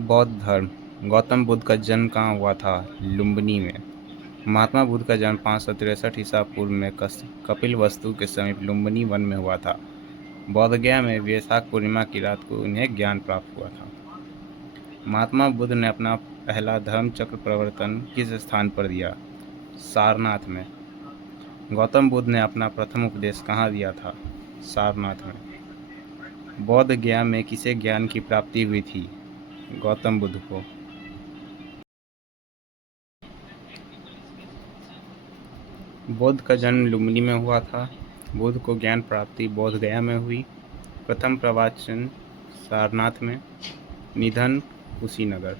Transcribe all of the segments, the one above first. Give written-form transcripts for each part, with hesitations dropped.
बौद्ध धर्म। गौतम बुद्ध का जन्म कहाँ हुआ था? लुम्बिनी में। महात्मा बुद्ध का जन्म 563 ईसा पूर्व में कपिलवस्तु के समीप लुम्बिनी वन में हुआ था। बोधगया में वैशाख पूर्णिमा की रात को उन्हें ज्ञान प्राप्त हुआ था। महात्मा बुद्ध ने अपना पहला धर्म चक्र प्रवर्तन किस स्थान पर दिया? सारनाथ में। गौतम बुद्ध ने अपना प्रथम उपदेश कहाँ दिया था? सारनाथ में। बौद्ध गया में किसे ज्ञान की प्राप्ति हुई थी? गौतम बुद्ध को। बुद्ध का जन्म लुम्बिनी में हुआ था। बुद्ध को ज्ञान प्राप्ति बोध गया में हुई। प्रथम प्रवचन सारनाथ में। निधन कुशीनगर।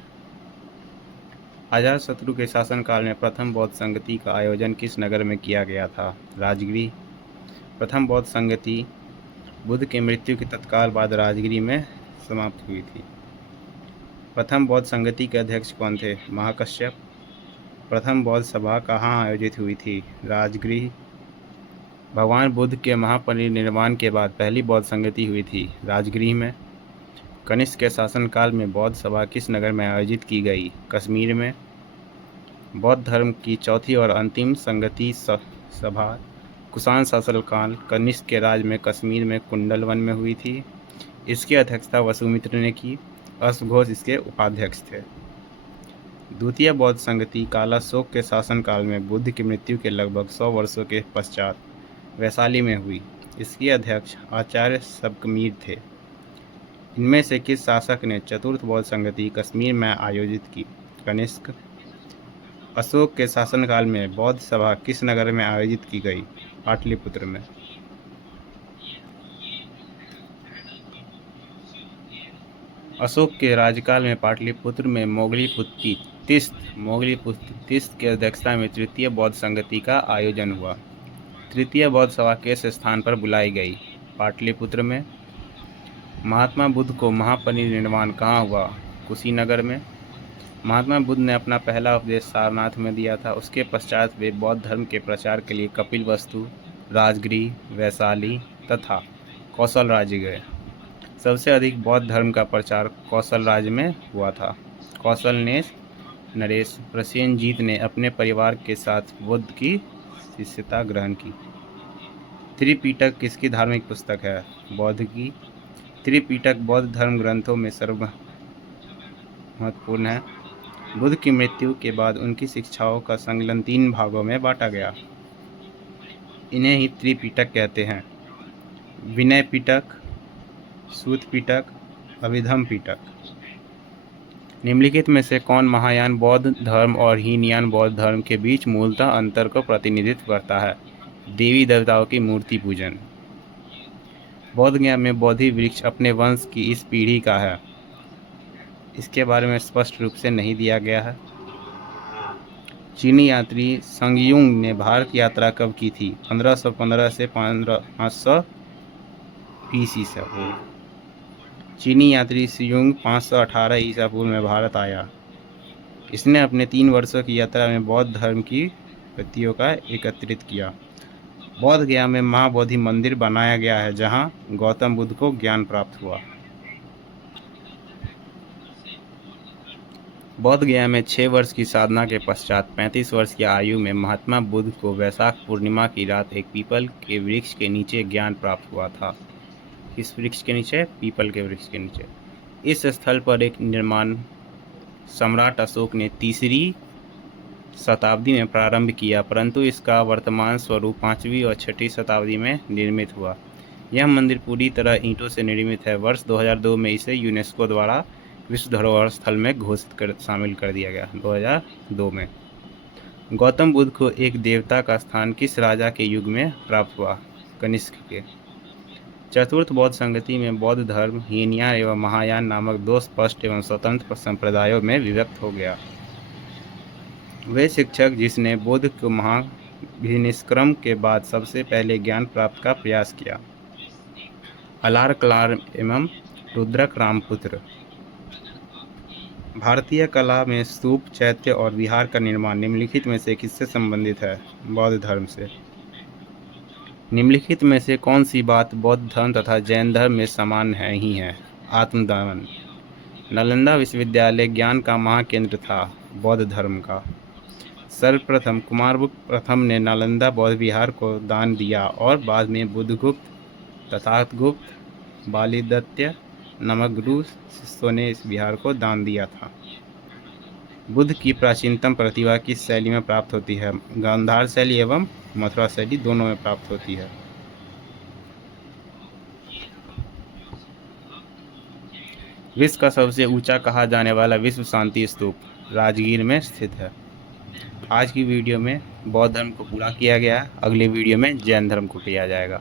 अजातशत्रु के शासनकाल में प्रथम बौद्ध संगति का आयोजन किस नगर में किया गया था? राजगीर। प्रथम बौद्ध संगति बुद्ध की मृत्यु के तत्काल बाद राजगीर में समाप्त हुई थी। प्रथम बौद्ध संगति के अध्यक्ष कौन थे? महाकश्यप। प्रथम बौद्ध सभा कहाँ आयोजित हुई थी? राजगृह। भगवान बुद्ध के महापरिनिर्वाण के बाद पहली बौद्ध संगति हुई थी? राजगृह में। कनिष्क के शासनकाल में बौद्ध सभा किस नगर में आयोजित की गई? कश्मीर में। बौद्ध धर्म की चौथी और अंतिम संगति सभा कुषाण शासनकाल कनिष्क के राज में कश्मीर में कुंडल वन में हुई थी। इसकी अध्यक्षता वसुमित्र ने की। अश्वघोष इसके उपाध्यक्ष थे। द्वितीय बौद्ध संगति कालाशोक के शासनकाल में बुद्ध की मृत्यु के लगभग 100 वर्षों के पश्चात वैशाली में हुई। इसके अध्यक्ष आचार्य सबकमीर थे। इनमें से किस शासक ने चतुर्थ बौद्ध संगति कश्मीर में आयोजित की? कनिष्क। अशोक के शासनकाल में बौद्ध सभा किस नगर में आयोजित की गई? पाटलिपुत्र में। अशोक के राज्यकाल में पाटलिपुत्र में मोगलीपुत्र तीस्त की अध्यक्षता में तृतीय बौद्ध संगति का आयोजन हुआ। तृतीय बौद्ध सभा किस स्थान पर बुलाई गई? पाटलिपुत्र में। महात्मा बुद्ध को महापरिनिर्वाण कहाँ हुआ? कुशीनगर में। महात्मा बुद्ध ने अपना पहला उपदेश सारनाथ में दिया था। उसके पश्चात वे बौद्ध धर्म के प्रचार के लिए कपिलवस्तु, राजगृह, वैशाली तथा कौशल राज्य गए। सबसे अधिक बौद्ध धर्म का प्रचार कौशल राज्य में हुआ था। कौशल ने नरेश प्रसेनजीत ने अपने परिवार के साथ बुद्ध की शिष्यता ग्रहण की। त्रिपिटक किसकी धार्मिक पुस्तक है? बौद्ध की। त्रिपिटक बौद्ध धर्म ग्रंथों में सर्व महत्वपूर्ण है। बुद्ध की मृत्यु के बाद उनकी शिक्षाओं का संकलन 3 भागों में बांटा गया। इन्हें ही त्रिपिटक कहते हैं। विनय पिटक, सूत पिटक, अभिधम पिटक। निम्नलिखित में से कौन महायान बौद्ध धर्म और हीनयान बौद्ध धर्म के बीच मूलतः अंतर को प्रतिनिधित्व करता है? देवी देवताओं की मूर्ति पूजन। बौद्ध गया में बोधि वृक्ष अपने वंश की इस पीढ़ी का है। इसके बारे में स्पष्ट रूप से नहीं दिया गया है। चीनी यात्री संगयुंग ने भारत यात्रा कब की थी? 1515 से 500 ईसा से। चीनी यात्री संगयुंग 518 ईसा पूर्व में भारत आया। इसने अपने 3 वर्षों की यात्रा में बौद्ध धर्म की व्यक्तियों का एकत्रित किया। बौद्ध गया में महाबोधि मंदिर बनाया गया है, जहां गौतम बुद्ध को ज्ञान प्राप्त हुआ। बौद्ध गया में 6 वर्ष की साधना के पश्चात 35 वर्ष की आयु में महात्मा बुद्ध को वैशाख पूर्णिमा की रात एक पीपल के वृक्ष के नीचे ज्ञान प्राप्त हुआ था। किस वृक्ष के नीचे? पीपल के वृक्ष के नीचे। इस स्थल पर एक निर्माण सम्राट अशोक ने 3री शताब्दी में प्रारंभ किया, परंतु इसका वर्तमान स्वरूप 5वीं और 6वीं शताब्दी में निर्मित हुआ। यह मंदिर पूरी तरह ईंटों से निर्मित है। वर्ष 2002 में इसे यूनेस्को द्वारा विश्व धरोहर स्थल में शामिल कर दिया गया। 2002 में गौतम बुद्ध को एक देवता का स्थान किस राजा के युग में प्राप्त हुआ? कनिष्क के। चतुर्थ बौद्ध संगति में बौद्ध धर्म हीनयान एवं महायान नामक 2 स्पष्ट एवं स्वतंत्र संप्रदायों में विभक्त हो गया। वे शिक्षक जिसने बुद्ध को महाभिनिष्क्रम के बाद सबसे पहले ज्ञान प्राप्त का प्रयास किया। अलार कलार एवं रुद्रक रामपुत्र। भारतीय कला में स्तूप, चैत्य और विहार का निर्माण निम्नलिखित में से किससे संबंधित है? बौद्ध धर्म से। निम्नलिखित में से कौन सी बात बौद्ध धर्म तथा जैन धर्म में समान है ही है? आत्मदमन। नालंदा विश्वविद्यालय ज्ञान का महाकेंद्र था, बौद्ध धर्म का। सर्वप्रथम कुमारगुप्त प्रथम ने नालंदा बौद्ध विहार को दान दिया और बाद में बुद्धगुप्त, तथागुप्त, बालीदत्त नमक गुरु शिष्यों ने इस विहार को दान दिया था। बुद्ध की प्राचीनतम प्रतिभा किस शैली में प्राप्त होती है? गांधार शैली एवं मथुरा शैली दोनों में प्राप्त होती है। विश्व का सबसे ऊंचा कहा जाने वाला विश्व शांति स्तूप राजगीर में स्थित है। आज की वीडियो में बौद्ध धर्म को पूरा किया गया है, अगले वीडियो में जैन धर्म को किया जाएगा।